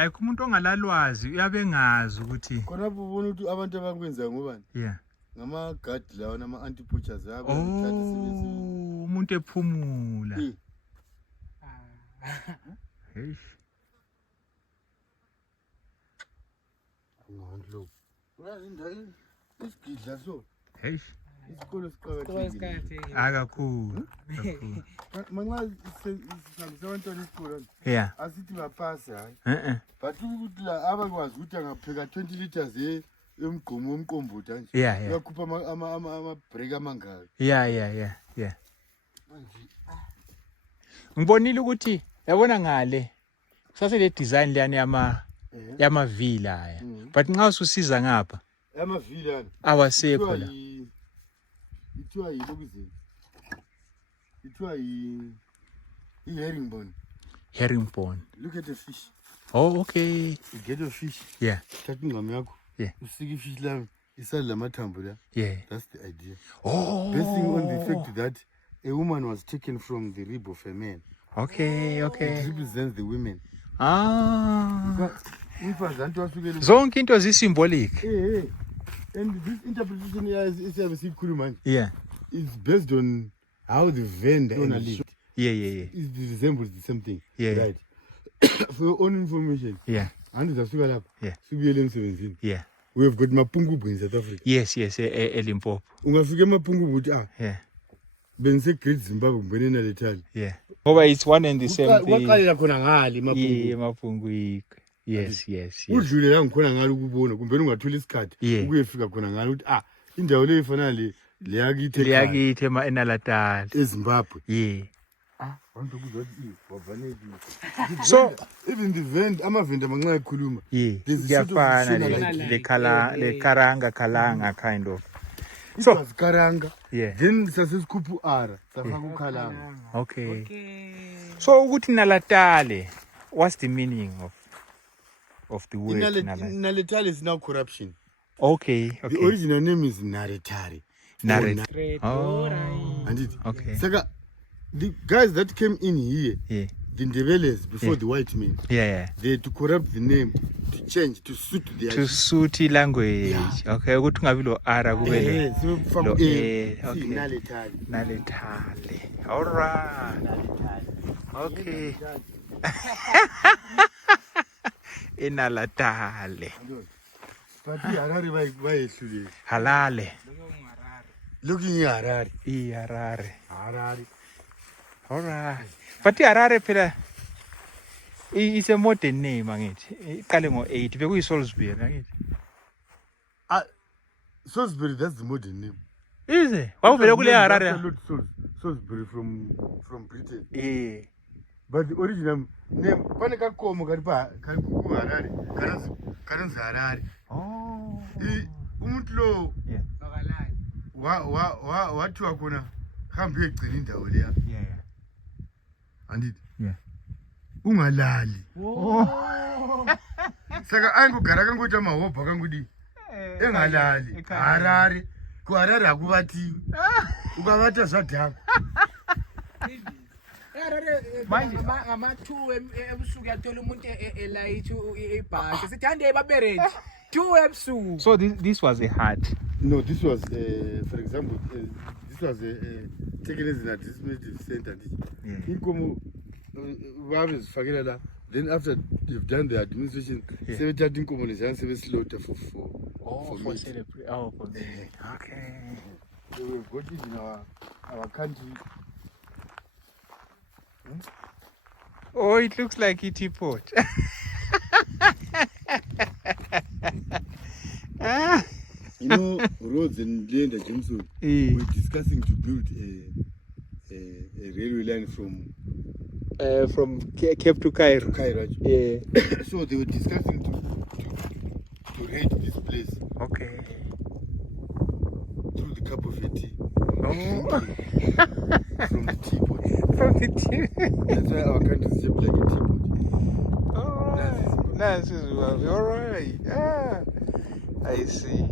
like umuntu ongalalwazi uyabengazi ukuthi khonapho ubona ukuthi abantu abakwenza ngobani yeah ngama-guard lawa nama-anti-poachers umuntu ephumula isigidla so isikolo siqakathekile akakhulu manxa sihambisa abantwana isikolo yeah asithi bapase hayi but ukuthi la abakwazi ukuthi angapheka 20 liters emgqomo omqombothi nje uyakhupha ama-break amangaka yeah ngibonile ukuthi yabona ngale kusasele design leyani yamavila aya but nxa ususiza ngapha yamavila awasekho la ithiwa yilokuzeni ithiwa i-herringbone. Look at the fish. Oh, okay. You get a fish. Yeah. Yeah. You see fish lam inside the matambo. Yeah. That's the idea. Oh. Basing on the fact that a woman was taken from the rib of a man. Okay. It represents the women. Zonke into zisymbolic. And this interpretation is yeah. It's based on how the vendor lived. Yeah. It resembles the same thing. Yeah. Right. For your own information. Yeah. And it's a yeah. We have got Mapungu in South Africa. Yes, Limpopo. Ungafika Mapungu yeah. Bense great Zimbabwe benena letali. Yeah. Over it's one and the same thing. Waqalela khona ngali Mapungu. Yeah, Mapungu. Yes. Udlule la ngikhona ngalo ukubona kumbe ungathola isikhathi ukuyefika khona ngalo ukuthi indawo le ifana le leyakithe eNatal eZimbabwe. Yeah. Abantu kuzothi wavaneki. So even the vend amavenda manxa ekhuluma. Kuyafana le karanga kind of. So karanga. Yeah. Then sasisikuphu ara safaka ukhalanga. Okay. So ukuthi nalatale, what's the meaning of the word naletari? Is now corruption. Okay. The original name is Naretari. Oh. And it. Okay. Saka, the guys that came in here, the Ndebeles before the white men, they had to corrupt the name to change to suit their suit language. Yeah. Okay. Ukuthi ngabi lo ara kube lo okay. Naletari. All right. Okay. Inalatale. But Harare by Halale. Looking at Harare. Harare. All right. But Harare pela it's a modern name, angithi. Iqale ngo8 bekuyi Salisbury, angithi. Salisbury, that's the modern name. Is it? Wawuvele kule Harare. Salisbury from Britain. Yeah. But the original name, Panaka Komo Garba, Kalku Harare, Karan's Harare. Oh. Umutlo. Yeah. What you are gonna come here cleaning the area. Yeah. And it. Yeah. Ungalali. Oh. Saka angu garaka ngoja mahopa kangudi. Engalali. Harare. Ku Harare akubati. Ukabata zwadhako. Ama-2 ebusuku yathola umuntu elayithi ibhasi sithande ebabereji 2 ebusuku. So this was a hut. No, this was for example this was taken as an administrative center. Inkomo babezifakela la, then after you've done the administration sebethatha inkomo lezana sebesilota for meat. For meat. Okay. So we've got it in our country. Oh, it looks like a teapot. You know, roads in Lenda Johnson, we're discussing to build a railway line from Cape to Cairo. Yeah. So they were discussing to raid this place. Okay. Through the cup of a tea. Oh. From the teapot. From the teapot. That's why our country is shaped like a teapot. Oh, nice. All right. Yeah. I see.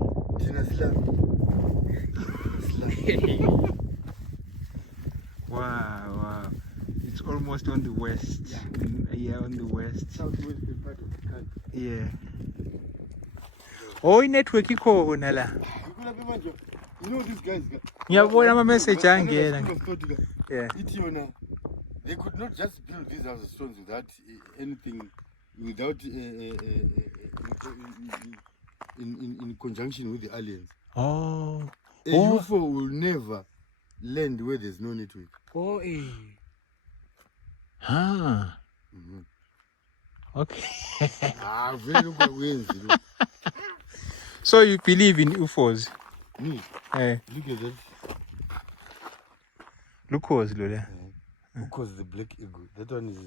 Wow. It's almost on the west. Yeah, on the west. Southwestern part of the country. Yeah. Oh, network ikhona la. You know these guys. Ngiyabona ama message Another angena. school of thought, Yeah. They could not just build these houses stones without anything, without in conjunction with the aliens. Oh. A UFO will never land where there's no network. Oh, eh. Ah. Okay. Very good. So you believe in UFOs? Me? Eh. Look at that. Look who's Lola. Because the black eagle. That one is.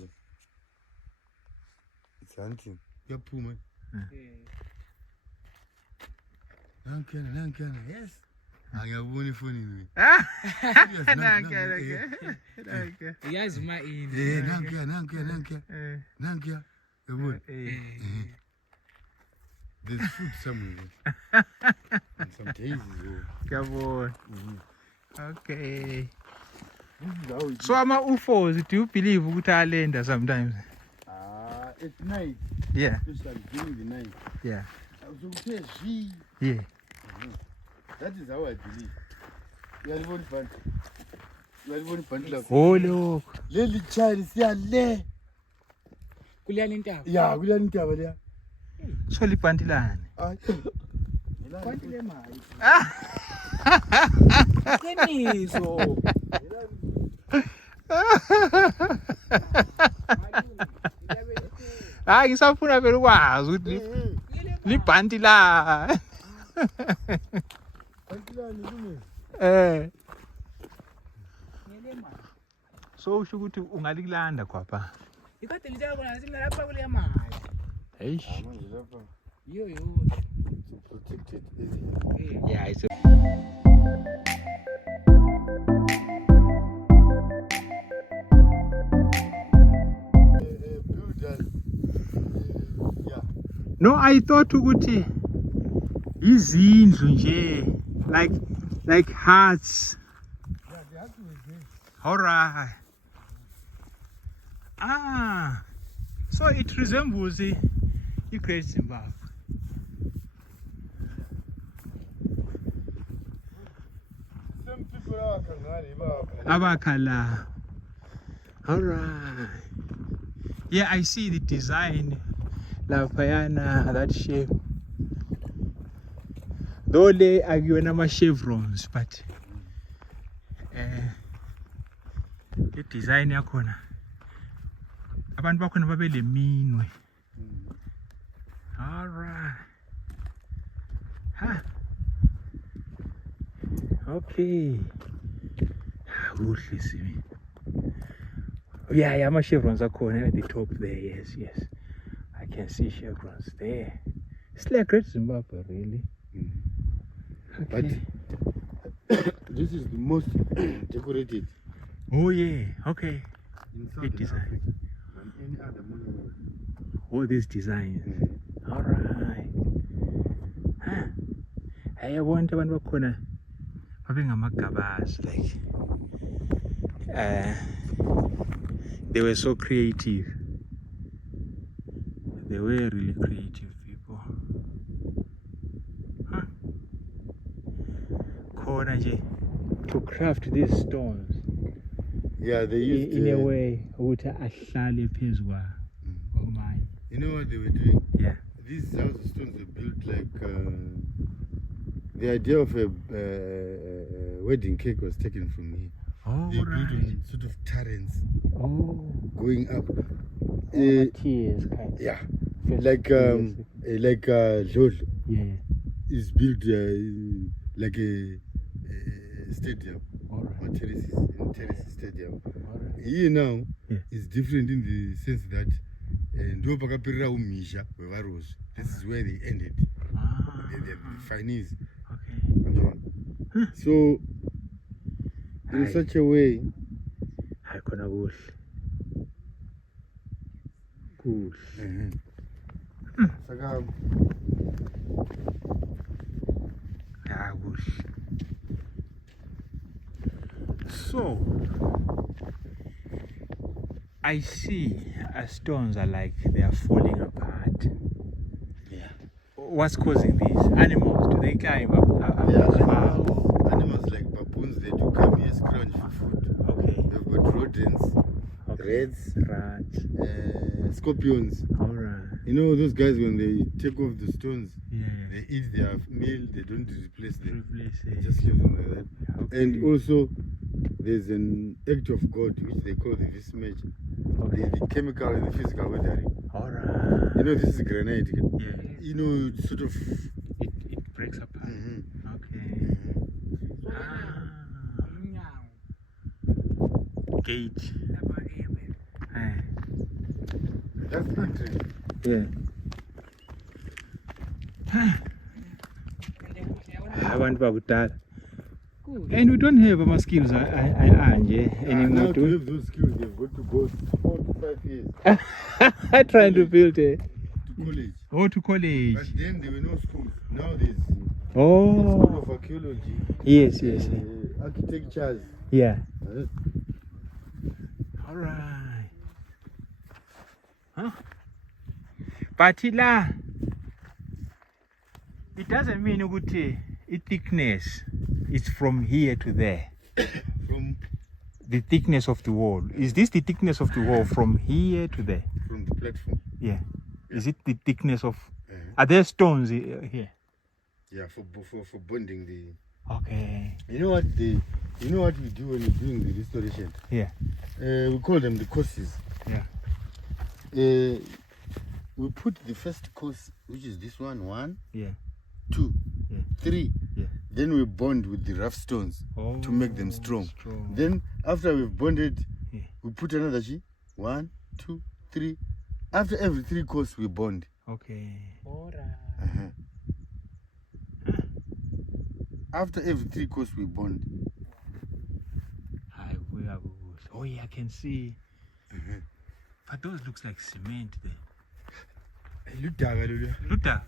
It's hunting. Yeah, Puma. Nankana. Yes. I have only phone in me. Yazi uma ini. Nankia. There's food somewhere. And some daisies. Come on. Okay. This is how it So ama UFOs, do you believe ukuthi alenda sometimes? at night, Yeah. especially during the night. Yeah. Yeah. Yeah. That is how I believe. You are even fun. You are even fun. Oh look. Leli child siyale. Kuliyani intaba. Yeah, kulani intaba leya. So lipantilane. Kwanti le mali. Qiniso. Hayi ngisafuna vele ukwazi ukuthi libhanti la. So usho ukuthi ungalikulanda kwapha. Ikade ngitshela kona ngithi mina lapha kule mali. Hey. Yo. Protected. Yeah, it's Builders. Yeah. No, I thought ukuthi izindlu nje like huts. Yeah, they have to again. All right. So it resembles the Great Zimbabwe. Some people are Kangani. Abakala. All right. Yeah, I see the design. La Payana, that shape. Though they argue nama chevrons, but the design yakhona. Abantu bakhona babe leminwe. All right. Huh. Okay. Yeah, ama chevrons akhona at the top there. Yes. I can see chevrons there. It's like Great Zimbabwe, really. But this is the most decorated. Oh yeah, okay. In Good design. Africa than any other monument. All these designs. All right. Huh. Hey, I want abantu bakhona babe ngamagabazi like they were so creative. They were really creative people. Huh. Khona nje to craft these stones. Yeah, they used in a way ukuthi ahlale phezu kwa. Oh my. You know what they were doing? Yeah. These house stones were built like the idea of a wedding cake was taken from here. Oh, They built right. on sort of turrets Oh. going up. Tears kind. Yeah, First like tears. Lodlo Yeah. is built like a stadium. All right. Or terraces, in terrace stadium. All right. Here now Yeah. is different in the sense that ndo pakapirira umisha wevarozi. This is where they ended. The finese. Okay. So in Aye. such a way, Hayi khona kuhle. Kuhle. saka Yeah, kuhle. So I see stones are like they are falling apart. Yeah. What's causing these? Animals, do they climb up? Animals like baboons, they do come here scrounge for food. Okay. We've got rodents, Okay. rats, scorpions. Alright. You know those guys, when they take off the stones, Yeah. they eat their meal, they don't replace them. Replace They it. just leave them like that. Okay. And also, there's an act of God which they call the vismage. Okay. The chemical and the physical weathering. Alright. You know, this is granite. Yeah. You know, it's sort of. It breaks apart. Okay. Gauge. That's interesting. Yeah. Abantu bakudala. And we don't have our skills anymore. Now to have those skills, they've got to go 4 to 5 years Trying to build a to college. to college. But then there were no schools. Now there's Oh. school of archaeology, Yes. architectures. Yeah. Uh, All right. Huh? But la, it doesn't mean ukuthi thickness is from here to there. from The thickness of the wall. Is this the thickness of the wall from here to there? the platform. Yeah. Is it the thickness of? Uh-huh. Are there stones here? Yeah, for bonding the. Okay. You know what we do when we're doing the restoration? Yeah. We call them the courses. Yeah. We put the first course, which is this one, Yeah. 2, Yeah. 3. Yeah. Then we bond with the rough stones to make them strong. Then after we've bonded, Yeah. we put another 1, 2, 3. After every 3 course, we bond. Okay. Uh-huh. After every 3 course, we bond. Oh yeah, I can see. But those looks like cement there. Luta,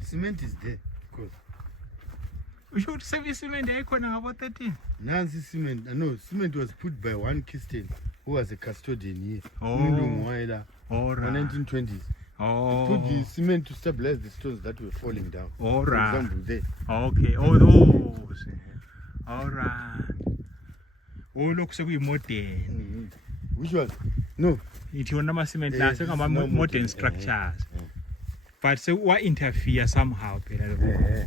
Cement is there. Of course. we should save cement about 13. Nancy cement. No, cement was put by one Christian who was a custodian here. Oh. In All the right. 1920s. Oh. Put the cement to stabilize the stones that were falling down. All For right. example, there. Okay. Oh, those. All right. Oh, looks like we modern. Which one? No. It's one cement. This is now Modern modern. structures. But so what interfere somehow? The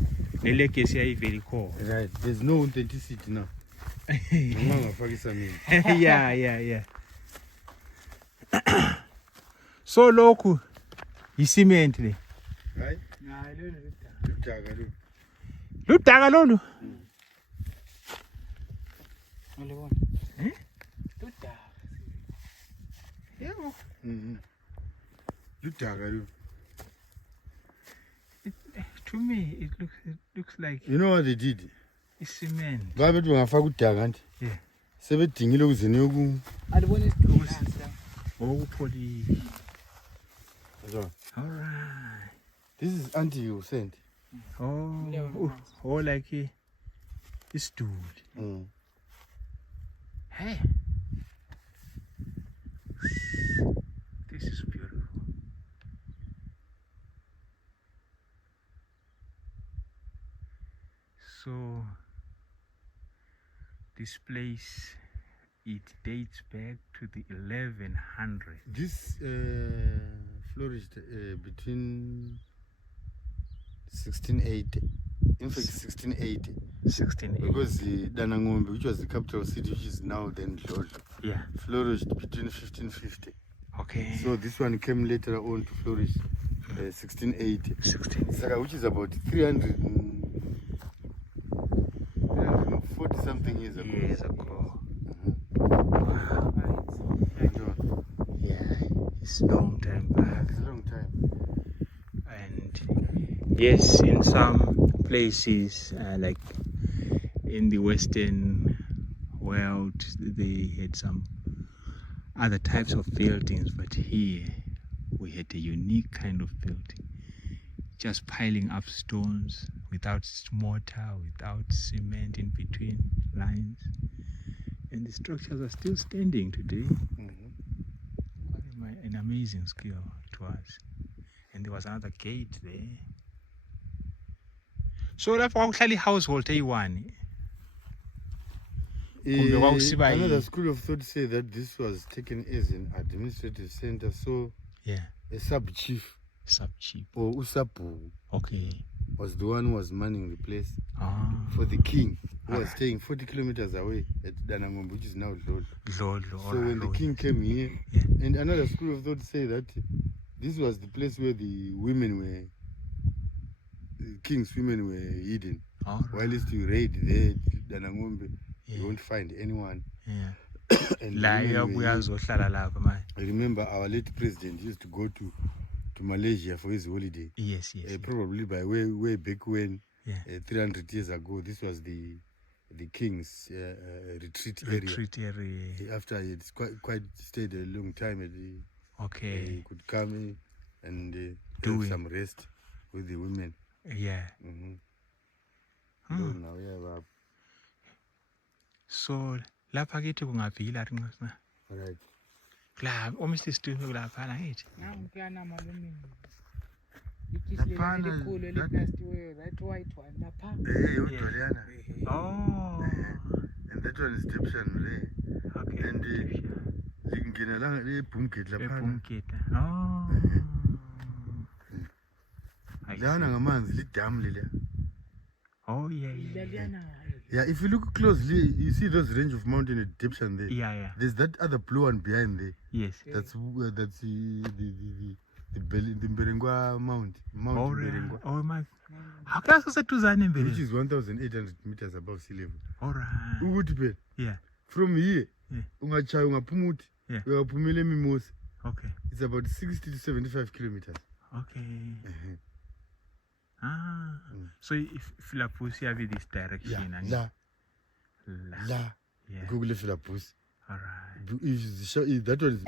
legacy is very cool. Right. There's no authenticity now. Yeah. So local is cement le. Right? Ludaka lolu. Yebo. To me it looks like You know what they did? it's cement. Babethi bangafaka udaka nje. Yeah. Sebedingile ukuze niyoku. Polish. All right. This is anti-sand. Oh, like it's dude. Hey. This is beautiful. So this place, it dates back to the 1100s. This flourished between 1680. In fact, 1680. 1680. Because the Danangombe, which was the capital city, which is now then George, Yeah. flourished between 1550. Okay. So this one came later on to flourish 1680. 16. Saka, which is about 340 something years ago. Years ago. Yeah. It's a long time back. It's a long time. And yes, in some places, like in the Western world, they had some other types of buildings, but here we had a unique kind of building, just piling up stones without mortar, without cement in between lines, And the structures are still standing today. What an amazing skill it was. And there was another gate there. So lapho kwakuhlala i-household eyi-1. Another school of thought say that this was taken as an administrative center, so a sub-chief or usabu was the one who was manning the place for the king, who was staying 40 kilometers away at Danangombe, which is now Dlodlo. So when the king came here, and another school of thought say that this was the place where the king's women were hidden. While it's to raid there, Danangombe, you won't find anyone. And remember, our late president used to go to Malaysia for his holiday. Yes. Probably by way back when, 300 years ago, this was the king's retreat area. After he had quite stayed a long time, he could come in and have some rest with the women. So lapha kithi kungaphi yilari nqasina? Right. La almost is doing lapha na yithi. Namkuyana malume. Ikihle likhulu liplastiwe that white one lapha. Yodoliyana. Oh. And that one is Dipshan Ray. Okay. And lingena la boom gate lapha. Boom gate. Oh. Lana ngamanzi lidam lile. Oh yeah. Yeah, if you look closely, you see those range of mountain at Dipshan there. Yeah. There's that other blue one behind there. Yes. That's the Mberengwa Mount. Mberengwa. Oh my. How can I say to Zane Mberengwa? Which is 1,800 meters above sea level. Alright. Yeah. From here, ungapumuti. Yeah. Uyapumile Mimosa. Okay. It's about 60 to 75 kilometers. Okay. So if Filapus have this direction La. Yeah. Google Filapus. Alright. If that one is